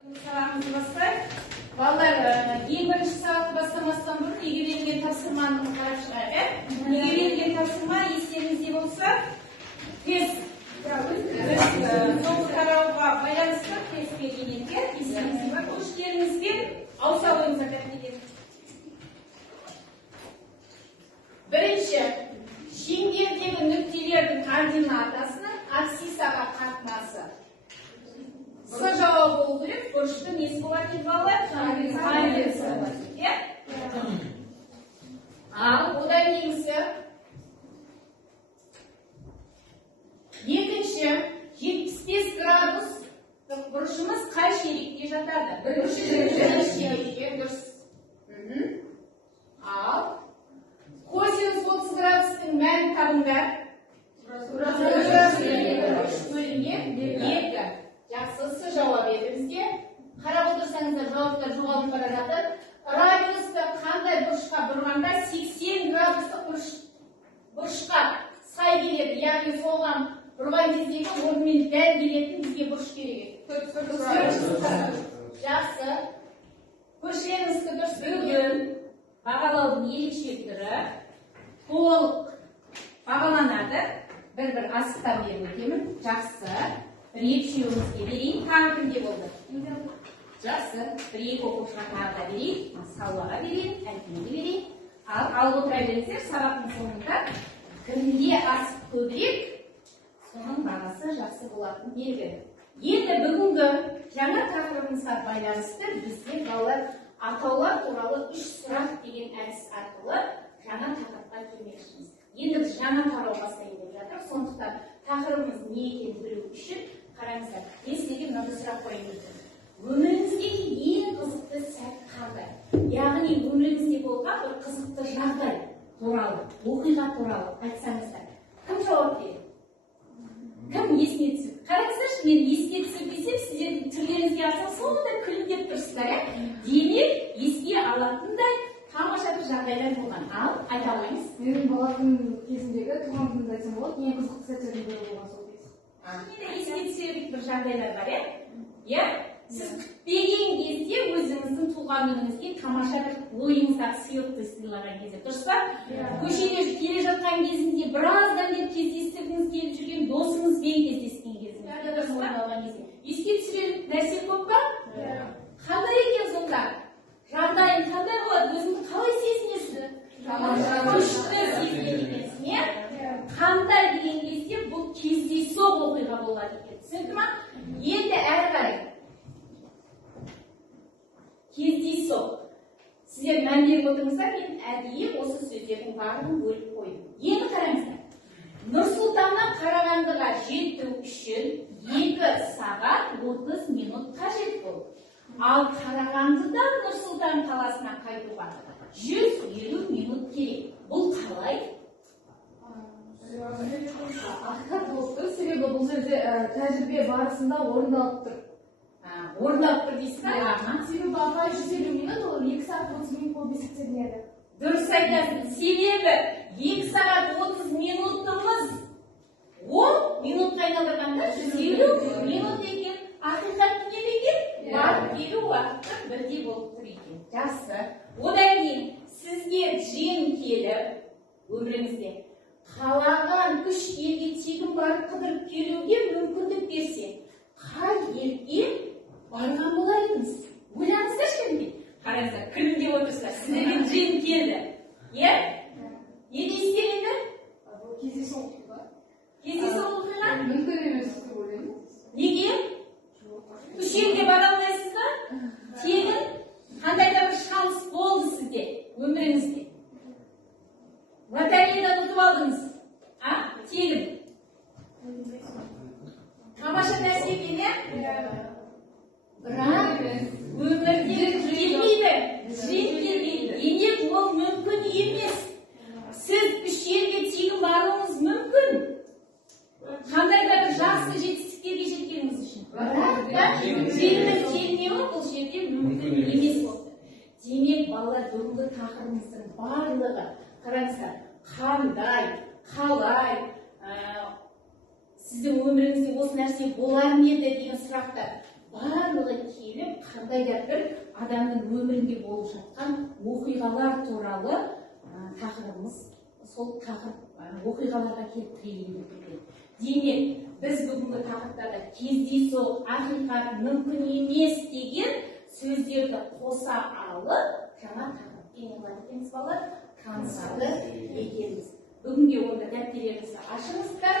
Сабағымызды бастайық. Балалар, ең бірінші сабақты бастамастан бұрын неге берілген тапсырманы қарап шығайық. Неге берілген тапсырма естеріңізде болса, тест соңғы тарауға байланысты тест берген екен. Естеріңізде бар. Көштеріңізбен ауыса ойыңызға тәртіп. Бірінші, шеңбердегі нүктелердің координатасының абсцисаға қатынасы. С жауабы болу керек, бұрыштың несі болады деп балалар? Тангенсы болады. Ал одан кейінгі екінші 75 градус бұрышымыз қай шеректе жатады? Бірінші шеректе дұрыс. Ал косинус 30 градустың мәнін табыңдар. Екі. Жақсы, С жауап етіңізге. Қарап отырсаңыздар, жауаптар жоғалып бара жатыр. Радиусты қандай бұрышқа бұрғанда 80 градустық бұрышқа сай келеді. Яғни соған бұрған кездегі орнымен дәл келетін бізге бұрыш керек. Жақсы. Көршілеріңізді дұрыс. Бүгін бағалаудың ерекше түрі толық бағаланады. Бір асықтан беріп өтемін. Жақсы. Бір-екеуімізге берейін. Тағы кімде болды? Жақсы. Бір-екі оқушыға тағы да берейін. Салуаға берейін. Әлкімге берейін. Ал отыра беріңіздер, сабақтың соңында кімге асық көбірек, соның бағасы жақсы болатын белгі. Енді бүгінгі жаңа тақырыбымызға байланысты бізде балалар атаулар туралы 3 сұрақ деген әдіс арқылы жаңа тақырыпқа келмекшіміз. Енді біз жаңа тарау бастайын деп жатыр. Сондықтан тақырыбымыз не екенін білу үшін қараңыздар. Мен сіздерге мынадай сұрақ қояйын. Өміріңіздегі ең қызықты сәт қандай? Яғни өміріңізде болған бір қызықты жағдай туралы, оқиға туралы айтсаңыздар. Кім жауап береді? Кім есіне түсіп? Қараңыздаршы, мен есіне түсіп десем, сіздердің түрлеріңізге алсам, сонда күлімдеп тұрсыздар. Демек, еске алатындай тамаша бір жағдайлар болған. Ал, айта алайыңыз. Менің бала күнім кезіндегі туған күнімді айтсам болады, ең қызықты сәттердің бірі болған сол кез. Есіне түсерлік бір жағдайлар бар, иә? Сіз күтпеген кезде өзіңіздің туған күніңізге тамаша бір ойыңыздағы сыйлықты сыйлаған кезде, дұрыс па? Көшеде келе жатқан кезінде біраздан деп кездестіргіңіз келіп жүрген досыңызбен кездескен кезінде, дұрыс па? Еске түсерлік нәрсе көп па? Қандай екен сонда? Жағдайын қандай болады? Өзіңді қалай сезінесіз? Күшті сезінесіз, не? Қандай деген кезде бұл кездейсоқ оқиға болады екен. Түсінді ма? Енді әрі қарай. Кездейсоқ. Сіздер мән беріп отырыңыздар, мен әдейі осы сөздердің барлығын бөліп қойдым. Енді қараңыздар. Нұр-Сұлтаннан Қарағандыға жету үшін 2 сағат 30 минут қажет болды. Ал Қарағандыдан Нұр-Сұлтан қаласына қайтуға 150 минут керек. Бұл қалай? Ақиқат болып тұр, себебі бұл жерде тәжірибе барысында орындалып тұр. Орындалып тұр дейсіз бе? Себебі апай 150 минут, ол 2 сағат 30 минут болып есептелінеді. Дұрыс айтасыз. Себебі 2 сағат 30 минутымыз 10 минутқа айналдырғанда 150 минут екен. Ақиқат не екен? Барып келу уақыты бірдей болып тұр екен. Жақсы. Одан кейін сізге жиын келіп, өміріңізде қалаған 3 елге тегін барып қыдырып келуге мүмкіндік берсе, қай елге барған болар едіңіз? Ойлаңыздаршы енді. Қараңыздар, күлім деп отырсыздар. Сіздерге жиын келді. Е? Не дейсіздер енді? Бұл кездейсоқ оқиға. Кездейсоқ оқиға? Мүмкін емес деп ойлаймын. Неге? 3 елге бара алмайсыз ба? Тегін қандай да бір шанс болды сізде өміріңізде? Лотереядан ұтып алдыңыз. Тегін. Тамаша нәрсе екен, иә? Бірақ өмірде келмейді. Жиын келмейді. Демек ол мүмкін емес. Сіз 3 елге тегін баруыңыз мүмкін. Қандай да бір жақсы жетістіктерге жеткеніңіз үшін. Бірақ жиынның келмеуі бұл жерде мүмкін емес болды. Демек, балалар, бүгінгі тақырыбымыздың барлығы, қараңыздар, қандай, қалай, сіздің өміріңізде осы нәрсе болар ма еді деген сұрақтар барлығы келіп қандай да бір адамның өмірінде болып жатқан оқиғалар туралы тақырыбымыз сол тақырып оқиғаларға келіп тірелейін деп келген. Демек, біз бүгінгі тақырыптарда кездейсоқ, ақиқат, мүмкін емес деген сөздерді қоса алып, жаңа тақырыппен не қылады екенбіз балалар? Танысады екенбіз. Бүгінге онда дәптеріңізді ашыңыздар.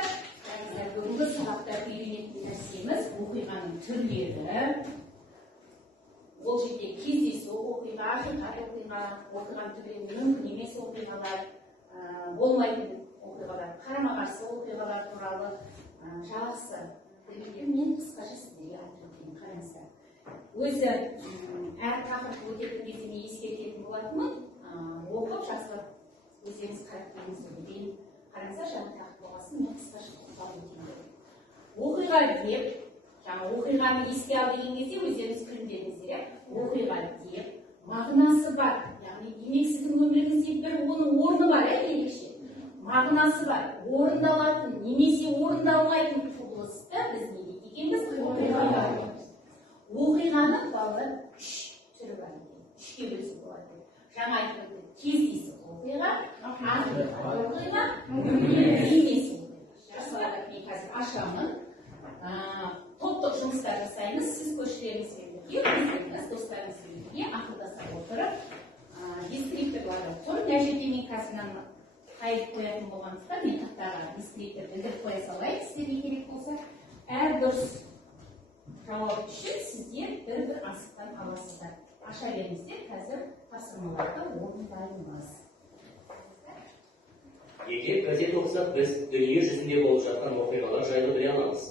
Бүгінгі сабақта үйренетін нәрсеміз оқиғаның түрлері. Ол жерде кездейсоқ оқиға, ақиқат оқиға, оқиғаның түрлері, мүмкін емес оқиғалар, болмайтын оқиғалар, қарама-қарсы оқиғалар туралы жақсы мен қысқаша сіздерге айтып өтейін. Қараңыздар. Өзі әр тақырып өтетін кезде мен ескертетін болатынмын. Оқып жазып өздеріңіз қарап келіңіздер дейін. Қараңыздар, жаңа тақырып болғасын мен қысқаша тоқталып өтейін. Оқиға деп, жаңа оқиғаны еске ал деген кезде өздеріңіз күлімдедіңіздер. Оқиға деп мағынасы бар. Яғни демек сіздің өміріңізде бір оның орны бар, ерекше. Мағынасы бар, орындалатын, немесе орындалмайтын құбылысты біз не дейді екенбіз? Оқиға. Оқиғаның балалар үш түрі бар екен. Үшке бөлісіп болады. Жаңа айтып өтті, кездейсоқ оқиға, ақиқат оқиға, мүмкін емес оқиға. Жасалады, мен қазір ашамын. Топтық жұмыстар жасаймыз. Сіз көршілеріңізбен бірге, өздеріңіз достарыңызбен бірге ақылдаса отырып, дескрипторларды тұр. Мына жерде мен қазір қайып қоятын болғандықтан мен тақтаға дескриптор білдіріп қоя салайын, сіздерге керек болса. Әр дұрыс жауап үшін сіздер бір-бір асықтан аласыздар. Аша беріңіздер, қазір тапсырмаларды орындаймыз. Егер газет оқысақ, біз дүние жүзінде болып жатқан оқиғалар жайлы біле аламыз.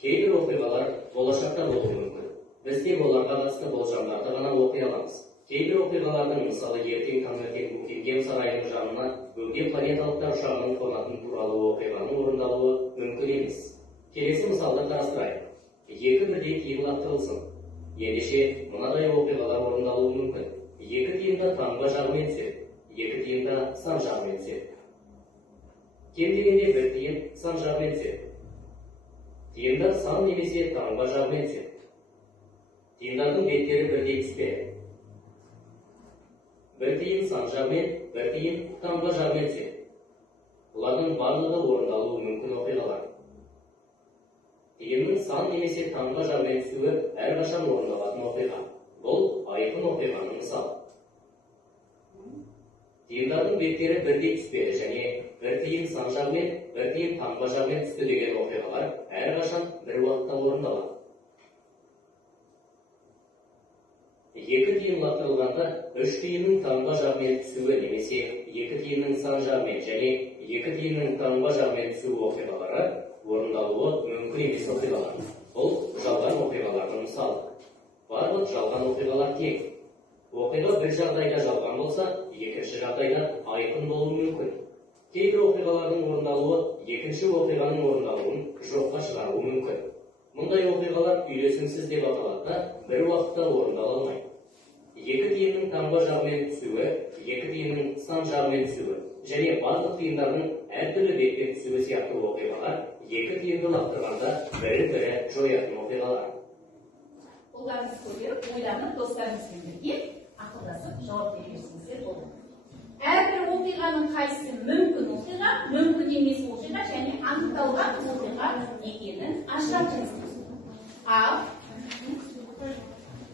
Кейбір оқиғалар болашақта болуы мүмкін. Біз тек оларға қатысты болжамдарды ғана оқи аламыз. Кейбір оқиғалардың, мысалы ертең таңертең Букингем сарайының жанына бөгде планеталықтар ұшағының қонатын туралы оқиғаның орындалуы мүмкін емес. Келесі мысалды қарастырайық. Екі бірдей тиын лақтырылсын. Ендеше мынадай оқиғалар орындалуы мүмкін. Екі тиында таңба жағымен түседі, екі тиында сан жағымен түседі. Кем дегенде бір тиын сан жағымен түседі. Тиындар сан немесе таңба жағымен түседі. Тиындардың беттері бірдей түспеді. Бір тиын сан жағымен, бір тиын таңба жағымен түседі. Бұлардың барлығы орындалуы мүмкін оқиғалар. Тиынның сан немесе таңба жағымен түсуі әрқашан орындалатын оқиға. Бұл айқын оқиғаның мысалы. Тиындардың беттері бірдей түспеді және бір тиын сан жағымен, бір тиын таңба жағымен түсті деген оқиғалар әрқашан бір уақытта орындалады. Екі тиын лақтырылғанда үш тиынның таңба жағымен түсуі немесе екі тиынның сан жағымен және екі тиынның таңба жағымен түсуі оқиғалары орындалуы мүмкін емес оқиғалар. Бұл жалған оқиғалардың мысалы. Барлық жалған оқиғалар тең. Оқиға бір жағдайда жалған болса, екінші жағдайда айқын болуы мүмкін. Кейбір оқиғалардың орындалуы екінші оқиғаның орындалуын жоққа шығаруы мүмкін. Мұндай оқиғалар үйлесімсіз деп аталады, бір уақытта орындала алмайды. Екі тиынның таңба жағымен түсуі, екі тиынның сан жағымен түсуі және барлық тиындардың әртүрлі бетпен түсуі сияқты оқиғалар екі тиынды лақтырғанда бірі-бірі жоятын оқиғалар. Қолдарыңыз көтеріп, ойланып, достарыңызбен бірге ақылдасып жауап бересіңіздер болды. Әрбір оқиғаның қайсысы мүмкін оқиға, мүмкін емес оқиға және анықталған оқиға екенін ашып жазыңыз. Ал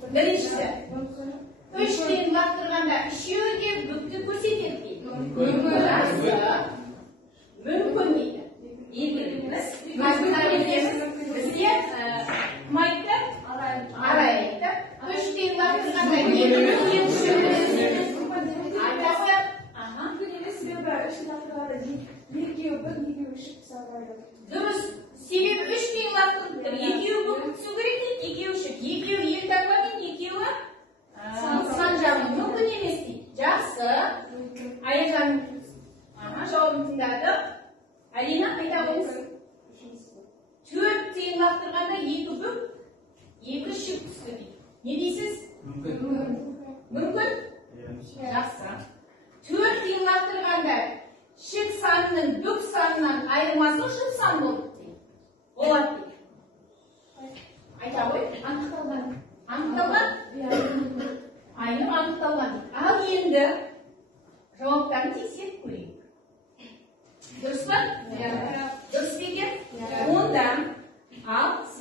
біріншісі, үш тиын лақтырғанда үшеуі де бүкті көрсетеді дейді. Мүмкін дейді. Екіліміз бізде кім айтты? Арай айтты. Үш тиын лақтырғанда дұрыс. Себебі үш тиын лақтырды. Екеуі бүгін түсу керек дейді, екеуі үшіп. Екеуі ел таңбамен, екеуі сан жағымен. Мүмкін емес дейді. Жақсы. Аяжан жауабын тыңдады. Алина, қайта қойыңыз. Төрт тиын лақтырғанда екі бүк, екі шық түсті дейді. Не дейсіз? Мүмкін? Жақсы. Төрт тиын лақтырғанда шық санының бүк санынан айырмасы шық сан болды дейді. Болады дейді.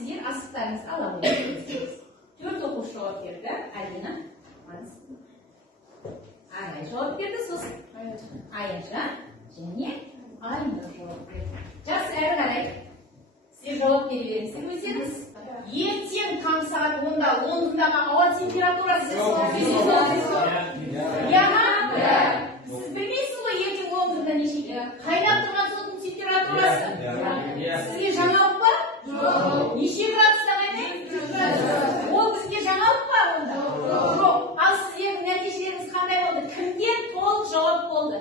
сіздер асықтарыңызды ала қойыңыз. 4 оқушы жауап берді. Алина, Арай жауап берді, сосын Аяжан және Айнұр жауап берді. Жақсы, әрі қарай сіздер жауап бере беріңіздер өздеріңіз. Ертең таңғы сағат 10-да Лондондағы ауа температурасы сіз білмейсіз ғой ертең Лондонда неше? Қайнап тұрған судың температурасы сізге жаңалық па? Неше градуста қайнайды? Ол бізге жаңалық па онда? Жоқ. Ал сіздердің нәтижелеріңіз қандай болды? Кімге толық жауап болды?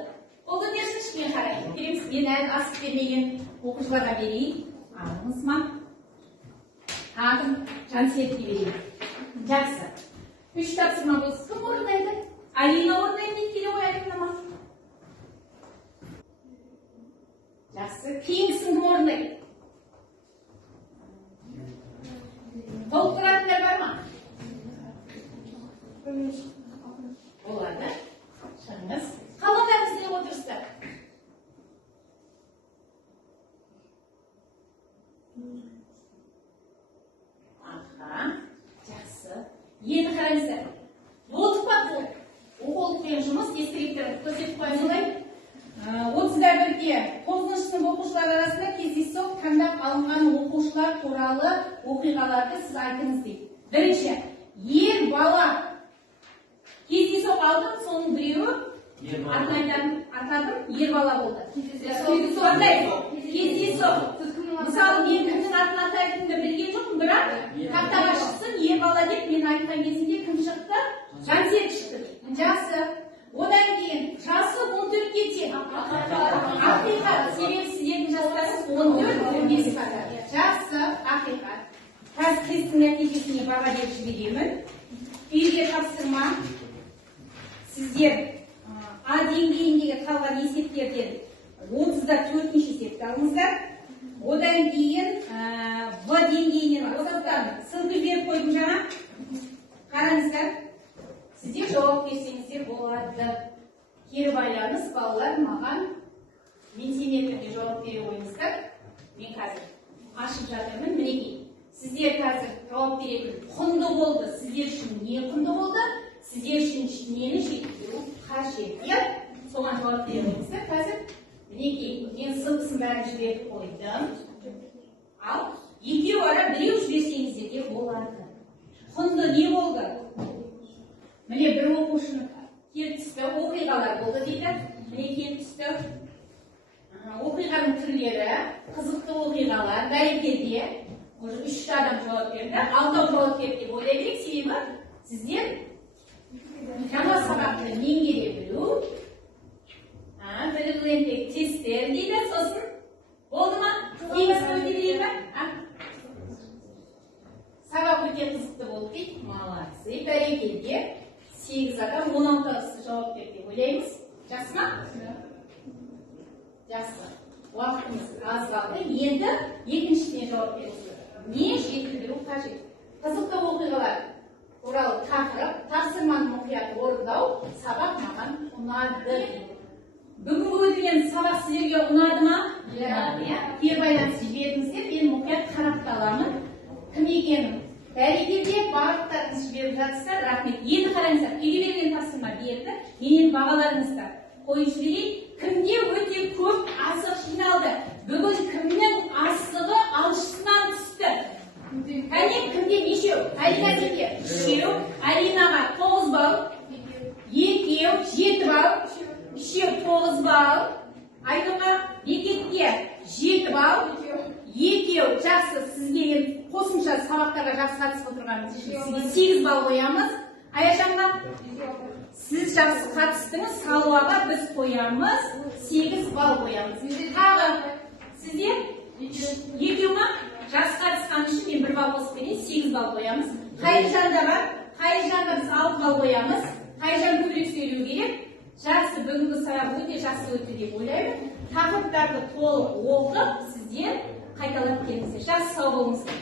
Ол көтерсінші мен қараймын. Мен әлі асып бермеген оқушыларға берейін. Алыңыз ма? Ағым Жансеретке берейін. Жақсы. 3 тапсырма болсы кім орындайды? Алина орындайды дейді, келе ғой Алина ма? Жақсы. Кейінгісін кім орындайды? Толықтыратындар бар ма? Болады. Шығыңыз. Қалғандарыңыз не отырсыздар? Жақсы. Енді қараңыздар. Болдық па бұл? Оқулықпен жұмыс естіректерді көрсетіп қойын олай. 31-ге 9-шы сынып оқушылар арасында кездейсоқ таңдап алынған оқушылар туралы оқиғаларды сіз айтыңыз дейді. Бірінші, ер бала кездейсоқ алдым, соның біреуі атадым, ер бала болды. Кездейсоқ. Мысалы, мен кімнің атын атайтынымды білген жоқпын, бірақ тақтаға шықсын, ер бала деп мен айтқан кезінде кім шықты? Жансерік шықты. Жақсы. Одан кейін жасы 14-ге тең. Ақиқат. Себебі сіздердің жастарыңыз 14-15 қатар. Жақсы, ақиқат. Қазір тесттің нәтижесіне баға беріп жіберемін. Үйге тапсырма. Сіздер А деңгейіндегі қалған есептерден 30-да 4-ші есепті алыңыздар. Одан кейін В деңгейінен осыдан сылды беріп қойдым жаңа. Қараңыздар. Сіздер жауап берсеңіздер болады. Кері байланыс, балалар маған менсиметрге жауап бере қойыңыздар. Мен қазір ашып жатырмын. Мінекей. Сіздер қазір жауап беретін құнды болды. Сіздер үшін не құнды болды? Сіздер үшін нені жеткізу қажет? Соған жауап бере қойыңыздар. Қазір мінекей, мен сылғысын бәрін жіберіп қойдым. Ал екеу ара біреу жіберсеңіздер де болады. Құнды не болды? Міне бір оқушының келіп түсті, оқиғалар болды дейді. Міне келіп түсті. Оқиғаның түрлері, қызықты оқиғалар, бәрекелде. Уже 3 адам жауап берді. 6 жауап берді деп ойлай берейік, себебі сіздер жаңа сабақты меңгере білу, білгілендегі тесттер дейді. Сосын болды ма? Кейінісін өте берейін ба? Сабақ өте қызықты болды дейді. Молодцы, бәрекелде. 8 адам 16-сы жауап берді деп ойлаймыз. Жақсы ма? Жақсы. Уақытымыз аз қалды. Енді екіншісіне жауап беріңіз. Не жетілдіру қажет? Қызықты оқиғалар туралы тақырып, тапсырманы мұқият орындау, сабақ маған ұнады. Бүгінгі өткен сабақ сіздерге ұнады ма? Кері байланыс жіберіңіздер, мен мұқият қарап аламын. Кім екенін? Бәрекелде барлықтарыңыз жіберіп жатсыздар, рахмет. Енді қараңыздар, үйге берген тапсырма берді. Менен бағаларыңыздар қойып жіберейін. Кімде өте көп асық жиналды? Бүгін кімнің асығы алшысынан түсті? Кәне, кімде нешеу? Алина деке 3, Алинаға 9 балл, 2, 7 балл, 3, 9 балл, Айнұрға Бекетке 7 балл, 2, жақсы, сізге қосымша сабақтарға жақсы қатысып отырғаныңыз үшін 8 балл қоямыз. Аяжанға сіз жақсы қатыстыңыз, Салуаға біз қоямыз 8 балл қоямыз. Тағы сіздер екеуі жақсы қатысқан үшін мен 1 балл қосып берейін, 8 балл қоямыз. Қайыржанда бар, Қайыржанда біз 6 балл қоямыз. Қайыржан көбірек сөйлеу керек. Жақсы, бүгінгі сабақ өте жақсы өтті деп ойлаймын. Тақырыптарды толық оқып, сіздер қайталап келіңіздер. Жақсы, сау болыңыздар.